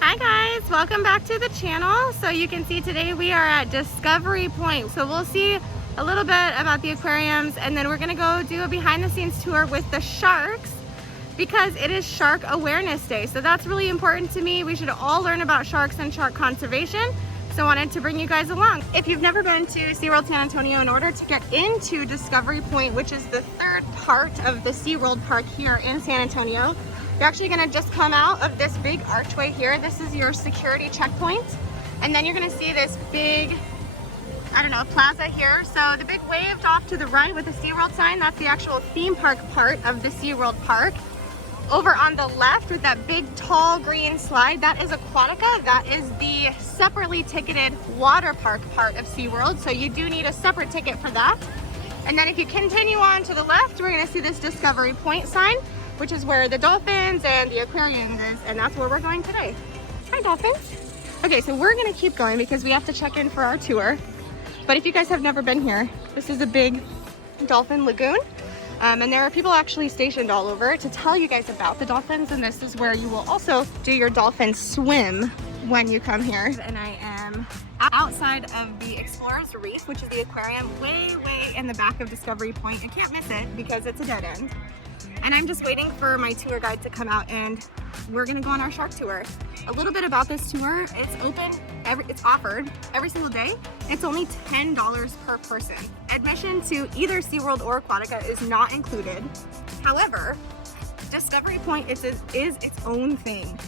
Hi guys, welcome back to the channel. So you can see today we are at Discovery Point. So we'll see a little bit about the aquariums and then we're gonna go do a behind the scenes tour with the sharks because it is Shark Awareness Day. So that's really important to me. We should all learn about sharks and shark conservation. So I wanted to bring you guys along. If you've never been to SeaWorld San Antonio, in order to get into Discovery Point, which is the third part of the SeaWorld park here in San Antonio, you're actually gonna just come out of this big archway here. This is your security checkpoint. And then you're gonna see this big, I don't know, plaza here. So the big waved off to the right with the SeaWorld sign, that's the actual theme park part of the SeaWorld park. Over on the left with that big tall green slide, that is AQUATICA. That is the separately ticketed water park part of SeaWorld. So you do need a separate ticket for that. And then if you continue on to the left, we're gonna see this Discovery Point sign, which is where the dolphins and the aquarium is, and that's where we're going today. Hi dolphins. Okay, so we're gonna keep going because we have to check in for our tour. But if you guys have never been here, this is a big Dolphin Lagoon. And there are people actually stationed all over to tell you guys about the dolphins, and this is where you will also do your dolphin swim when you come here. And I am outside of the Explorer's Reef, which is the aquarium way in the back of Discovery Point. I can't miss it because it's a dead end. And I'm just waiting for my tour guide to come out and we're gonna go on our shark tour. A little bit about this tour, it's open, it's offered every single day. It's only $10 per person. Admission to either SeaWorld or AQUATICA is not included. However, Discovery Point is its own thing.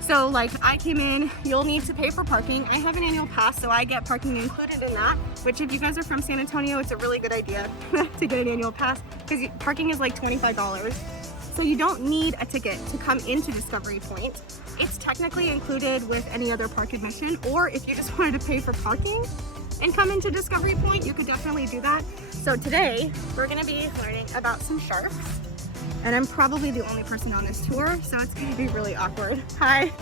So like I came in, you'll need to pay for parking. I have an annual pass, so I get parking included in that, which if you guys are from San Antonio, it's a really good idea to get an annual pass because parking is like $25. So you don't need a ticket to come into Discovery Point. It's technically included with any other park admission, or if you just wanted to pay for parking and come into Discovery Point, you could definitely do that. So today, we're gonna be learning about some sharks. And I'm probably the only person on this tour, so it's gonna be really awkward. Hi.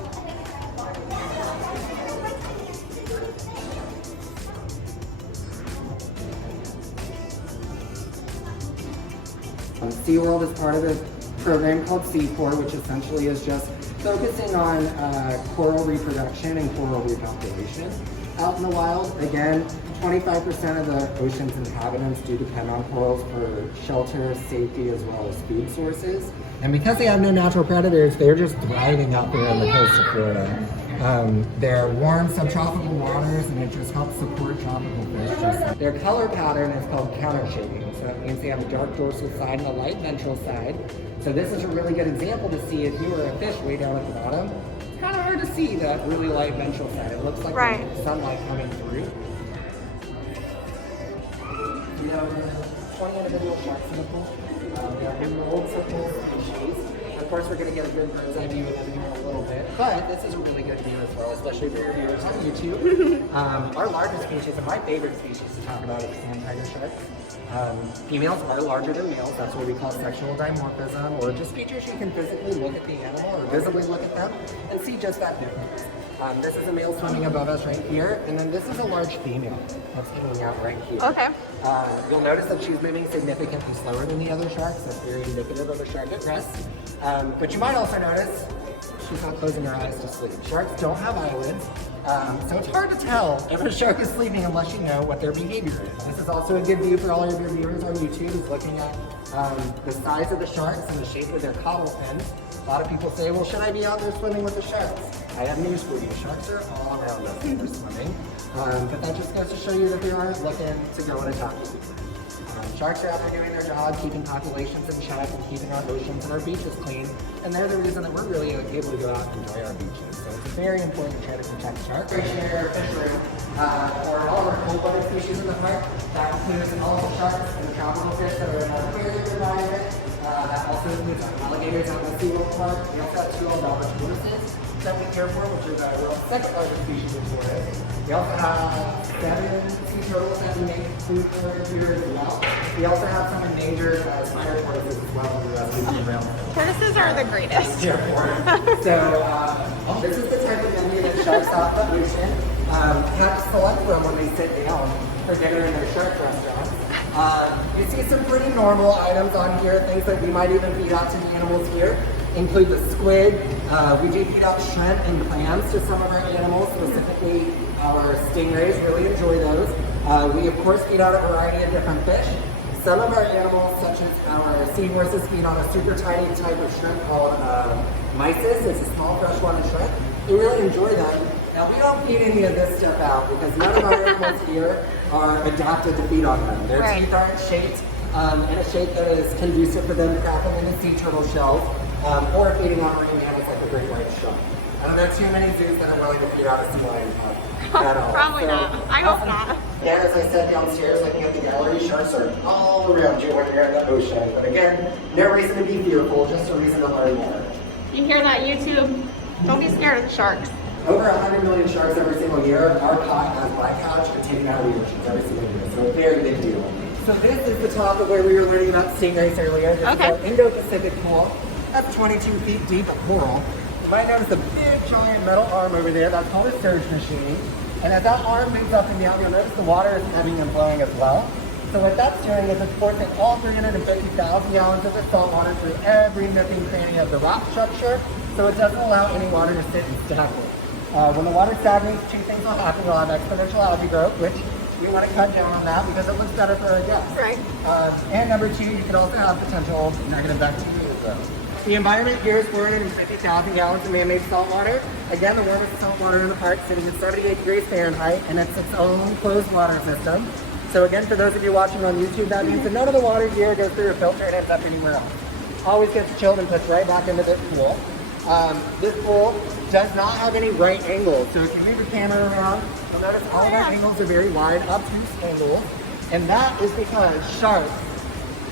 SeaWorld is part of a program called SeaWorld, which essentially is just focusing on coral reproduction and coral repopulation out in the wild. Again, 25% of the ocean's inhabitants do depend on corals for shelter, safety, as well as food sources. And because they have no natural predators, they're just thriving out there on the coast of Florida. They're warm subtropical waters and it just helps support tropical fish. Their color pattern is called counter shading. So that means they have a dark dorsal side and a light ventral side. So this is a really good example to see if you were a fish way down at the bottom. It's kind of hard to see that really light ventral side. It looks like the sunlight coming through. We have 20 individual sharks in the pool. We have multiple species. Of course, we're going to get a good bird's eye view of them here in a little bit, but this is a really good view as well, especially for your viewers on YouTube. Our largest species, and my favorite species to talk about, is the sand tiger shark. Females are larger than males. That's what we call sexual dimorphism, or just features you can physically look at the animal or visibly look at them and see just that difference. This is a male swimming above us right here, and then this is a large female that's hanging out right here. Okay. You'll notice that she's moving significantly slower than the other sharks. That's very indicative of a shark at rest. But you might also notice she's not closing her eyes to sleep. Sharks don't have eyelids, so it's hard to tell if a shark is sleeping unless you know what their behavior is. This is also a good view for all of your viewers on YouTube, is looking at the size of the sharks and the shape of their caudal fins. A lot of people say, well, should I be out there swimming with the sharks? I have news for you. Sharks are all around us when we're swimming. But that just goes to show you that they aren't looking to go and attack you. Sharks are out there doing their job, keeping populations in check and keeping our oceans and our beaches clean. And they're the reason that we're really able to go out and enjoy our beaches. So it's very important to try to protect sharks. We share a fish room for all of our cold-blooded species in the park. That includes all the sharks and the tropical fish that are in our aquarium environment. That also includes our alligators out in the SeaWorld Park. We also have 2 Albatross tortoises that we care for, which is our world's second largest species of tortoise. We also have 7 sea turtles that we make food for here as well. We also have some endangered spider tortoises as well in the rest of the realm. Tortoises are the greatest. So this is the type of menu that sharks off the ocean have to select from when they sit down for dinner in their shark restaurants. You see some pretty normal items on here, things that we might even feed out to the animals here. include the squid. We do feed out shrimp and clams to some of our animals, specifically our stingrays really enjoy those. We of course feed out a variety of different fish. Some of our animals, such as our seahorses, feed on a super tiny type of shrimp called mysis. It's a small freshwater shrimp. We really enjoy them. Now we don't feed any of this stuff out because none of our animals here are adapted to feed on them. Their teeth aren't shaped in a shape that is conducive for them cracking into sea turtle shells or feeding on marine mammals like the great white shark. I don't know too many zoos that are willing to feed out a sea lion at all. Probably not. I hope not. Yeah, as I said downstairs, looking at the gallery, sharks are all around you when you're in the ocean. But again, no reason to be fearful, just a reason to learn more. You hear that, YouTube? Don't be scared of the sharks. Over 100 million sharks every single year are caught as bycatch and taken out of the oceans every single year. So a very big deal. So this is the top of where we were learning about stingrays earlier. This is our Indo-Pacific pool. That's 22 feet deep of coral. You might notice a big giant metal arm over there. That's called a surge machine. And as that arm moves up and down, you'll notice the water is ebbing and flowing as well. So what that's doing is it's forcing all 350,000 gallons of the salt water through every nook and cranny of the rock structure, so it doesn't allow any water to sit and stagnate. When the water stagnates, two things will happen. You'll have exponential algae growth, which we want to cut down on that because it looks better for our guests. Right. And number two, you can also have potential negative bacteria growth. The environment here is 450,000 gallons of man-made salt water. Again, the warmest salt water in the park, sitting at 78 degrees Fahrenheit, and it's its own closed water system. So again, for those of you watching on YouTube, that means that none of the water here goes through a filter and ends up anywhere else. Always gets chilled and pushed right back into this pool. This pool does not have any right angles. So if you move your camera around, you'll notice all of our angles are very wide, obtuse angles. And that is because sharks,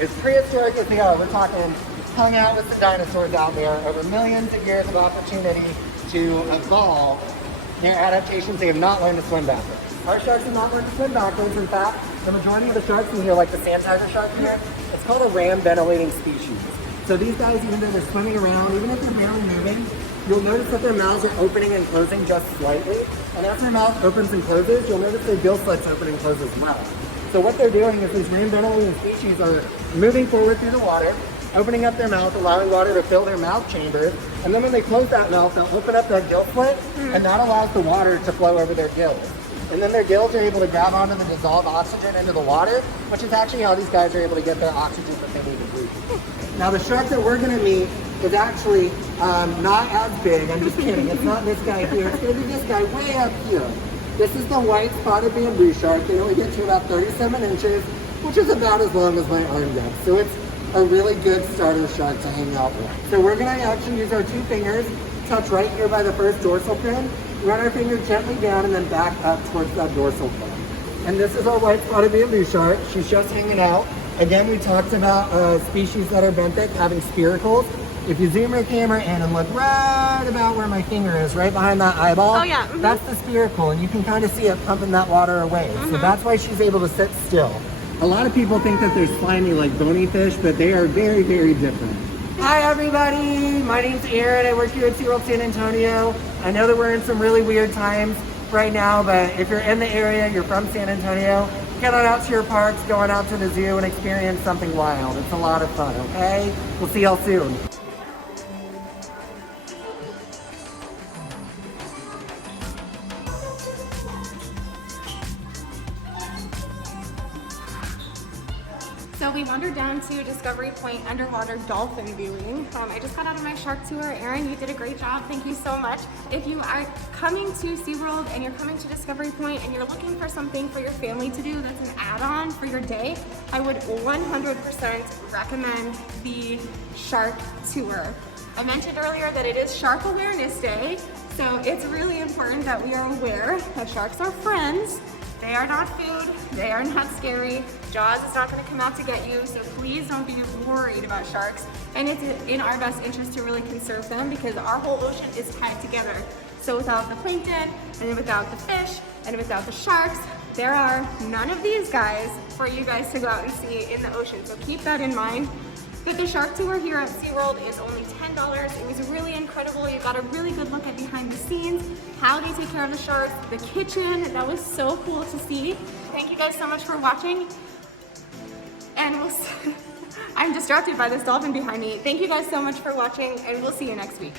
as prehistoric as they are, we're talking hung out with the dinosaurs out there over millions of years of opportunity to evolve their adaptations. They have not learned to swim backwards. Our sharks have not learned to swim backwards. In fact, the majority of the sharks in here, like the sand tiger shark here, it's called a ram ventilating species. So these guys, even though they're swimming around, even if they're barely moving, you'll notice that their mouths are opening and closing just slightly. And as their mouth opens and closes, you'll notice their gill slits open and close as well. So what they're doing is these ram ventilating species are moving forward through the water, opening up their mouth, allowing water to fill their mouth chambers, and then when they close that mouth, they'll open up that gill slit, and that allows the water to flow over their gills. And then their gills are able to grab onto the dissolved oxygen into the water, which is actually how these guys are able to get their oxygen that they need to breathe. Now the shark that we're going to meet is actually not as big. I'm just kidding. It's not this guy here. It's going to be this guy way up here. This is the white spotted bamboo shark. They only get to about 37 inches, which is about as long as my arm does. So it's a really good starter shark to hang out with. So we're going to actually use our two fingers, touch right here by the first dorsal fin, run our finger gently down and then back up towards that dorsal fin. And this is our white spotted bamboo shark. She's just hanging out. Again, we talked about species that are benthic having spiracles. If you zoom your camera in and look right about where my finger is, right behind that eyeball, that's the spiracle, and you can kind of see it pumping that water away. So that's why she's able to sit still. A lot of people think that they're slimy like bony fish, but they are very, very different. Hi everybody, my name's Aaron. I work here at SeaWorld San Antonio. I know that we're in some really weird times right now, but if you're in the area, you're from San Antonio, get on out to your parks, go on out to the zoo and experience something wild. It's a lot of fun, okay? We'll see y'all soon. So we wandered down to Discovery Point underwater dolphin viewing. I just got out of my shark tour. Aaron, you did a great job. Thank you so much. If you are coming to SeaWorld and you're coming to Discovery Point and you're looking for something for your family to do that's an add-on for your day, I would 100% recommend the shark tour. I mentioned earlier that it is Shark Awareness Day, so it's really important that we are aware that sharks are friends. They are not food, they are not scary. Jaws is not gonna come out to get you, so please don't be worried about sharks. And it's in our best interest to really conserve them because our whole ocean is tied together. So without the plankton, and without the fish, and without the sharks, there are none of these guys for you guys to go out and see in the ocean. So keep that in mind. But the shark tour here at SeaWorld is only $10. It was really incredible. You got a really good look at behind the scenes, how they take care of the sharks, the kitchen. That was so cool to see. Thank you guys so much for watching. And I'm distracted by this dolphin behind me. Thank you guys so much for watching, and we'll see you next week.